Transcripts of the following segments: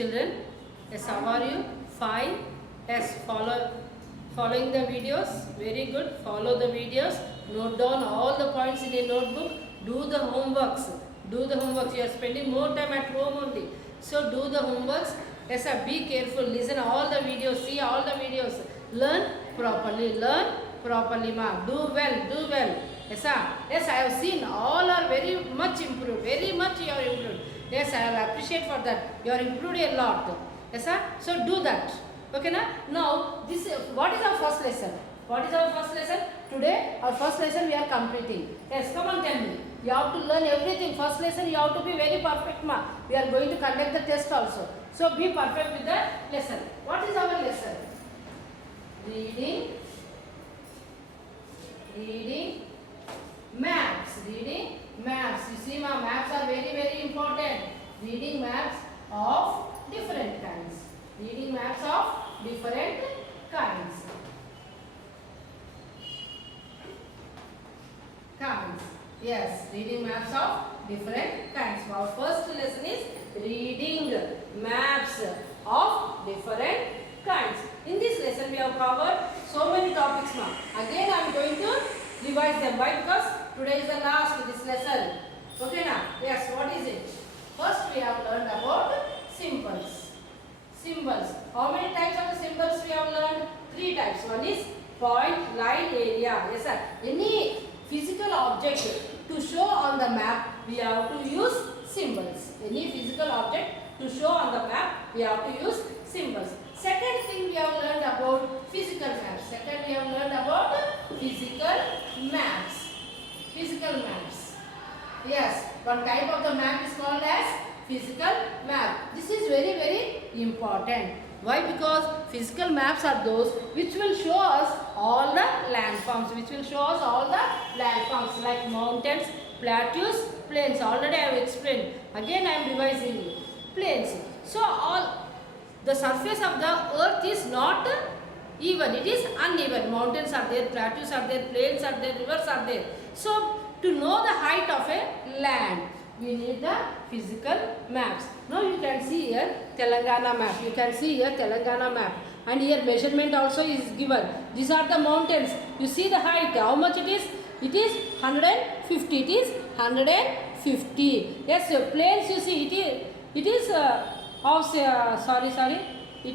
children? Yes, how are you? Fine. Yes, following the videos. Very good. Follow the videos. Note down all the points in a notebook. Do the homeworks. Do the homeworks. You are spending more time at home only. So do the homeworks. Yes, sir. Be careful. Listen all the videos. See all the videos. Learn properly. Learn properly, ma. Do well. Do well. Yes, sir. Yes, I have seen all are very much improved. Very much you are improved. Yes, I will appreciate for that. You are improved a lot. Yes, sir. So do that. Okay, na? Now, this what is our first lesson? What is our first lesson? Today, our first lesson we are completing. Yes, come on, tell me. You have to learn everything. First lesson, you have to be very perfect, ma. We are going to conduct the test also. So, be perfect with the lesson. What is our lesson? Reading, maps. Reading maps. You see, ma, maps are very, very important. Reading maps of different kinds. Reading maps of different kinds. Yes, reading maps of different kinds. Our first lesson is reading maps of different kinds. In this lesson, we have covered so many topics now. Again, I am going to revise them. Why? Because today is the last of this lesson. Okay, now? Yes, what is it? First, we have learned about symbols. Symbols. How many types of the symbols we have learned? 3 types. One is point, line, area. Yes, sir. Any physical object to show on the map, we have to use symbols. Any physical object to show on the map, we have to use symbols. Second thing we have learned about physical maps. Second, we have learned about physical maps. Physical maps. Yes, one type of the map is called as physical map. This is very, very important. Why? Because physical maps are those which will show us all the landforms. Which will show us all the landforms like mountains, plateaus, plains. Already I have explained. Again I am revising. Plains. So all the surface of the earth is not even. It is uneven. Mountains are there, plateaus are there, plains are there, rivers are there. So to know the height of a land, we need the physical maps. Now you can see here Telangana map. You can see here Telangana map. And here measurement also is given. These are the mountains. You see the height. How much it is? It is 150. It is 150. Yes, plains you see it is It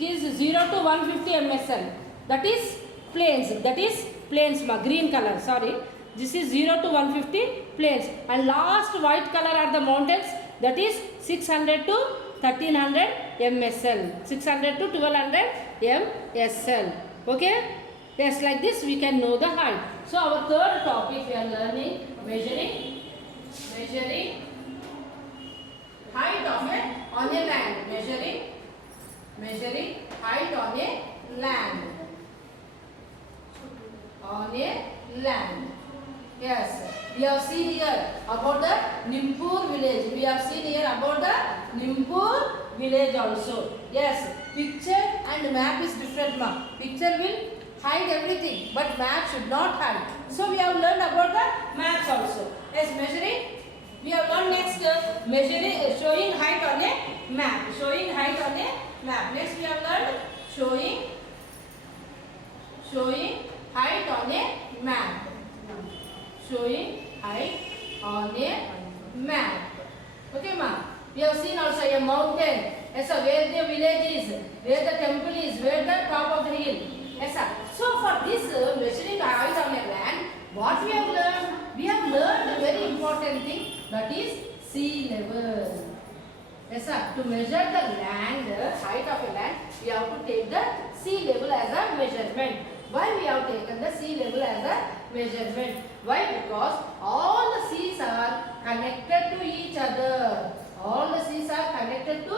is 0 to 150 MSL. That is plains. That is plains, green color. Sorry. This is 0 to 150 plains. And last white color are the mountains. That is 600 to 1300 MSL. 600 to 1200 MSL. Okay? Yes, like this we can know the height. So our third topic we are learning measuring height of on a land. Measuring height on a land. On a land. Yes, we have seen here about the Nimpur village. We have seen here about the Nimpur village also. Yes, picture and map is different. Picture will hide everything, but map should not hide. So we have learned about the maps also. Yes, measuring. We have learned next measuring, showing height on a map. Showing height on a map. Next we have learned showing height on a map. Showing height on a map. Okay, ma. We have seen also a mountain. Yes, sir. Where the village is, where the temple is, where the top of the hill. Yes, sir. So for this measuring height on a land, what we have learned? We have learned a very important thing, that is sea level. Yes, sir. To measure the land, height of a land, we have to take the sea level as a measurement. Why we have taken the sea level as a measurement? Why? Because all the seas are connected to each other. All the seas are connected to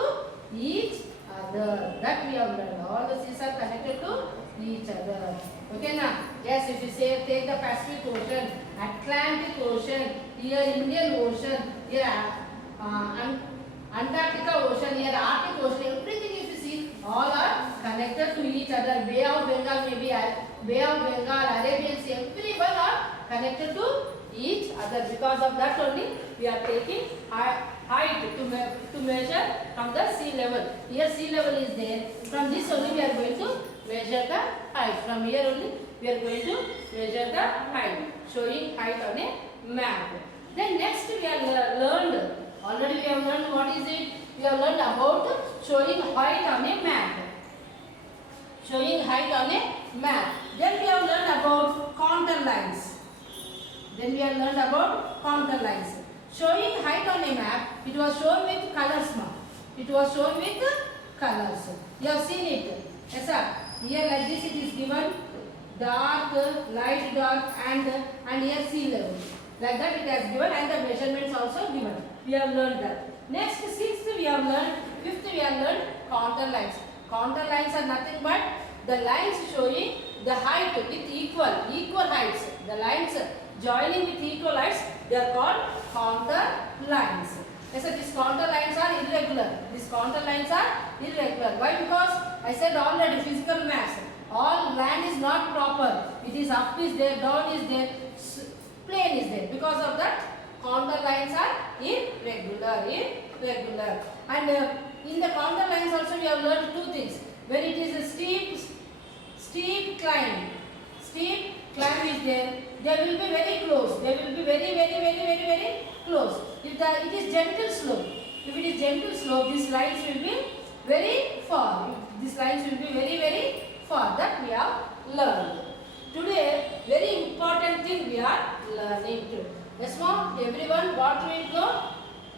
each other. That we have learned. All the seas are connected to each other. Okay, now? Yes, if you say take the Pacific Ocean, Atlantic Ocean, here Indian Ocean, here Antarctica Ocean, here Arctic Ocean, everything if you see, all are connected to each other. Bay of Bengal maybe, Bay of Bengal, Arabian Sea, everyone are connected to each other. Because of that only we are taking height to measure from the sea level. Here sea level is there. From this only we are going to measure the height. From here only we are going to measure the height, showing height on a map. Then next we have learned, already we have learned what is it? We have learned about showing height on a map. Showing height on a map. Then we have learned about contour lines. Then we have learned about contour lines. Showing height on a map, it was shown with colors. It was shown with colors. You have seen it. Yes, sir. Here like this it is given dark, light dark and here sea level. Like that it has given and the measurements also given. We have learned that. Next, sixth we have learned, fifth we have learned contour lines. Contour lines are nothing but the lines showing the height with equal heights. The lines joining with equal heights, they are called contour lines. Yes, sir, these contour lines are irregular. These contour lines are irregular. Why? Because I said already physical maps. All land is not proper. It is up is there, down is there, plane is there. Because of that, contour lines are irregular. And in the contour lines also we have learned two things. When it is a steep climb is there, they will be very close. They will be very close. If it is gentle slope, these lines will be very far. These lines will be very far. That we have learned. Today, very important thing we are learning too. Yes, ma'am? Everyone got to it now?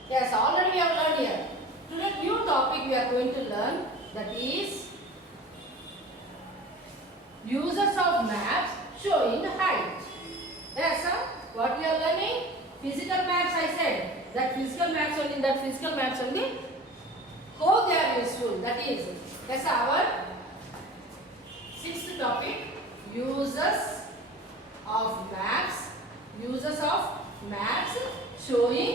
Yes, already we have learned here. Today, new topic we are going to learn, that is uses of maps showing height. Yes, sir? What we are learning? Physical maps, I said. That physical maps only, how they are useful. That is, yes, our sixth topic, uses of maps showing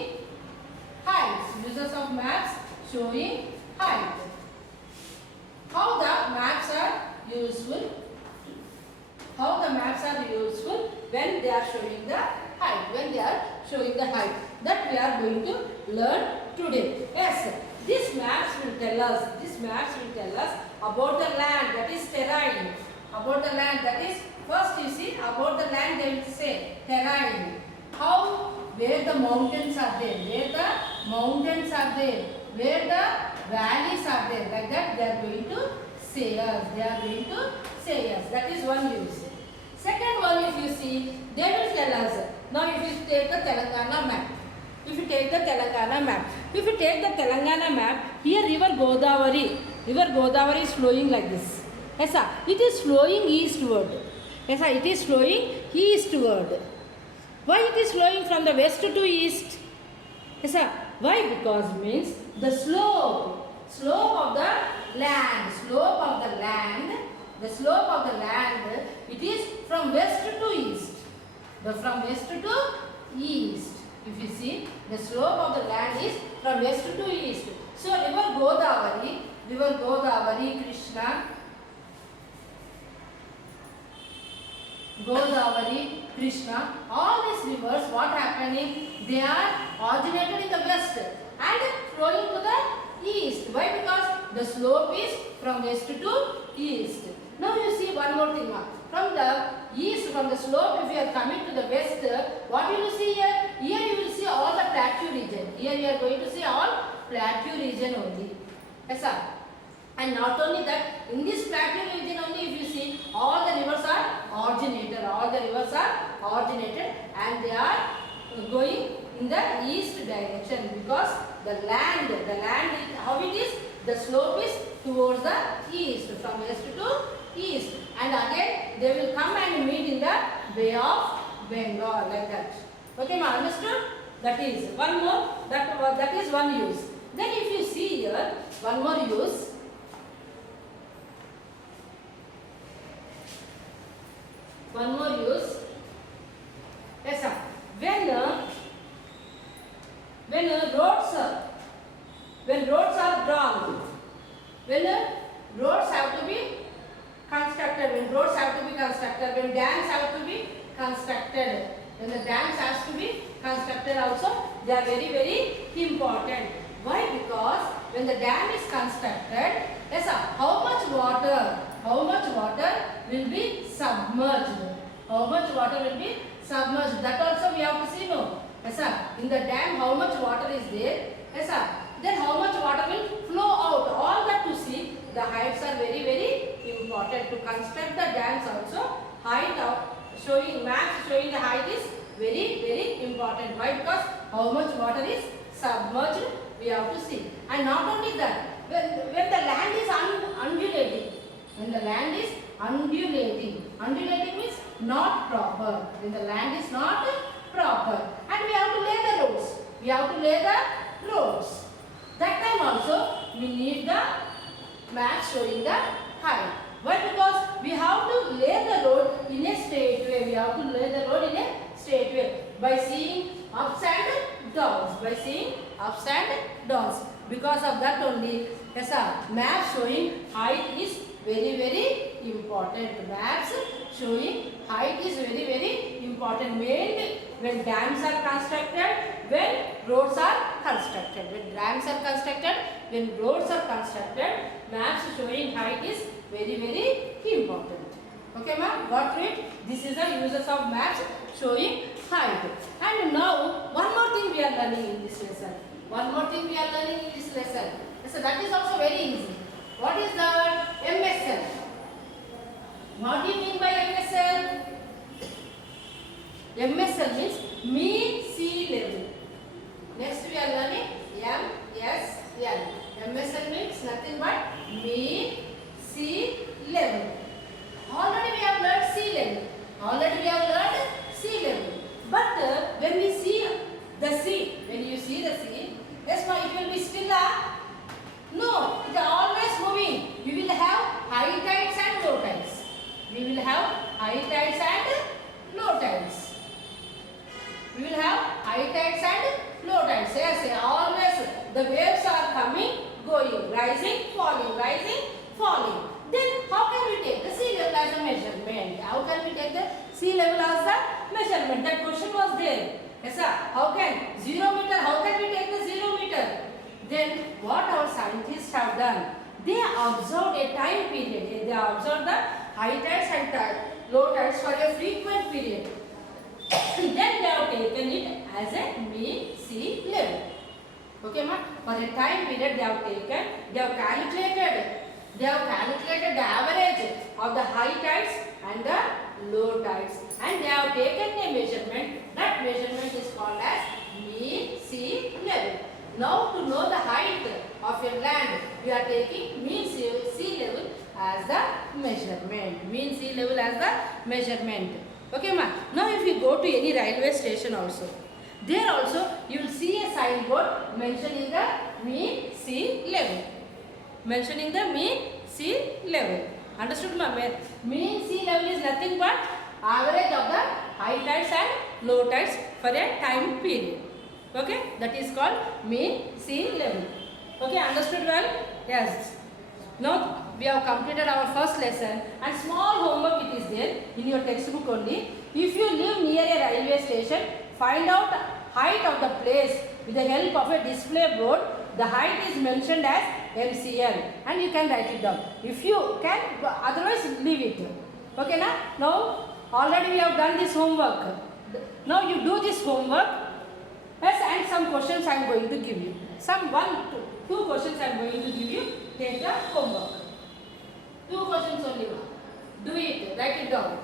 height. Uses of maps showing height. How the maps are useful? When they are showing the height. That we are going to learn today. Yes, these maps will tell us about the land, that is terrain. About the land, that is, first you see, about the land they will say terrain. Where the mountains are there, where the valleys are there, like that they are going to say us. That is one use. Second one, if you see, they will tell us. Now if you take the Telangana map, here river Godavari is flowing like this. Yes, sir. It is flowing eastward. Why it is flowing from the west to east? Yes, sir. Why? Because means the slope of the land, it is from west to east. If you see, the slope of the land is from west to east. So river Godavari, Krishna, all these rivers, what happening? They are originated in the west and flowing to the east. Why? Because the slope is from west to east. Now you see one more thing. From the east, from the slope, if you are coming to the west, what will you see here? Here you will see all the plateau region. Here you are going to see all plateau region only. Yes, sir. And not only that, in this plateau region only, if you see, all the rivers are originated. And they are going in the east direction, because the land, how it is? The slope is towards the east, from west to east. And again, they will come and meet in the Bay of Bengal, like that. Okay, ma, understood? That is one more, that is one use. Then if you see here, one more use. Yes, sir. When roads are drawn, when roads have to be constructed, when dams have to be constructed, when the dams has to be constructed also, they are very, very important. Why? Because when the dam is constructed, yes, sir, how much water will be submerged? How much water will be submerged? That also we have to see, no? Yes, sir. In the dam, how much water is there? Yes, sir. Then how much water will flow out? All that to see. The heights are very, very important. To construct the dams also, height of showing maps showing the height is very, very important. Why? Because how much water is submerged, we have to see. And not only that, when the land is undulating, undulating means not proper. When the land is not proper, and we have to lay the roads. That time also we need the map showing the height. Why? Because we have to lay the road in a straight way. By seeing ups and downs. Because of that only, yes, sir, map showing height is very, very important. Maps showing height is very, very important. When dams are constructed, when roads are constructed. When roads are constructed, maps showing height is very, very important. Okay, ma'am, got it? This is the uses of maps showing height. And now, one more thing we are learning in this lesson. So that is also very easy. What is the MSL? What do you mean by MSL? MSL means mean sea level. Next we are learning MSL. MSL means nothing but mean sea level. Already we have learned sea level. But when we see the sea, yes, no, it will be still no, it is always moving. We will have high tides and low tides. Yes, always the waves are coming, going, rising, falling. Then how can we take the sea level as a measurement? That question was there. Yes, sir. How can 0 meter? How can we take the 0 meter? Then what our scientists have done? They observed a time period. They observed the high tides and low tides for a frequent period. Then they have taken it as a mean sea level. Okay, ma? For a time period they have calculated the average of the high tides and the low tides, and they have taken a measurement. That measurement is called as mean sea level. Now, to know the height of your land, we are taking mean sea level as the measurement. Okay, ma? Now, if you go to any railway station also, there also you will see a signboard mentioning the mean sea level. Understood, ma? Mean sea level is nothing but average of the high tides and low tides for a time period. Okay, that is called mean sea level. Okay, understood well? Yes. Now we have completed our first lesson, and small homework it is there in your textbook only. If you live near a railway station, find out height of the place with the help of a display board. The height is mentioned as MCL, and you can write it down. If you can, otherwise leave it. Okay, now already we have done this homework. Now you do this homework. Yes, and some questions I am going to give you. Two questions I am going to give you. Take the homework. 2 questions only. Do it. Write it down.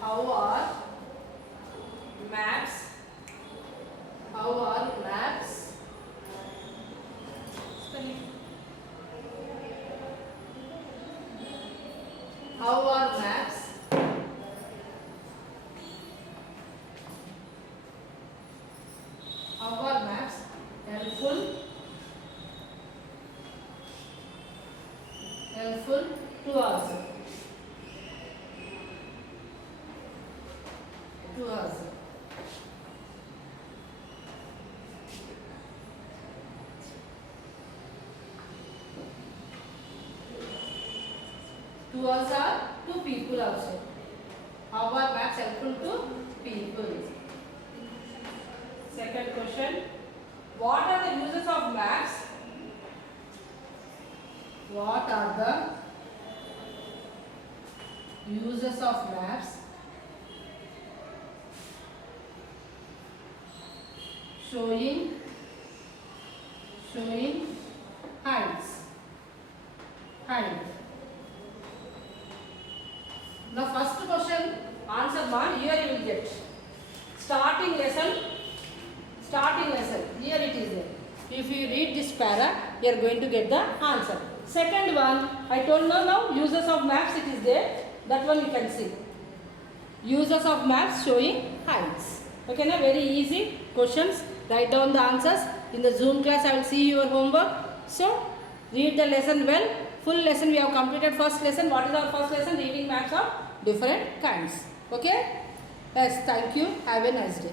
How are maps? How are maps helpful to us. To us. To us are to people also. How are maps helpful to people? Second question. What are the uses of maps? What are the uses of maps? Showing heights. Height. The first question answer ma here you will get. Starting lesson. Here it is there. If you read this para, you are going to get the answer. Second one, I told now uses of maps it is there. That one you can see. Uses of maps showing heights. Okay, na very easy questions. Write down the answers. In the Zoom class, I will see your homework. So, read the lesson well. Full lesson we have completed. First lesson. What is our first lesson? Reading maps of different kinds. Okay? Yes, thank you. Have a nice day.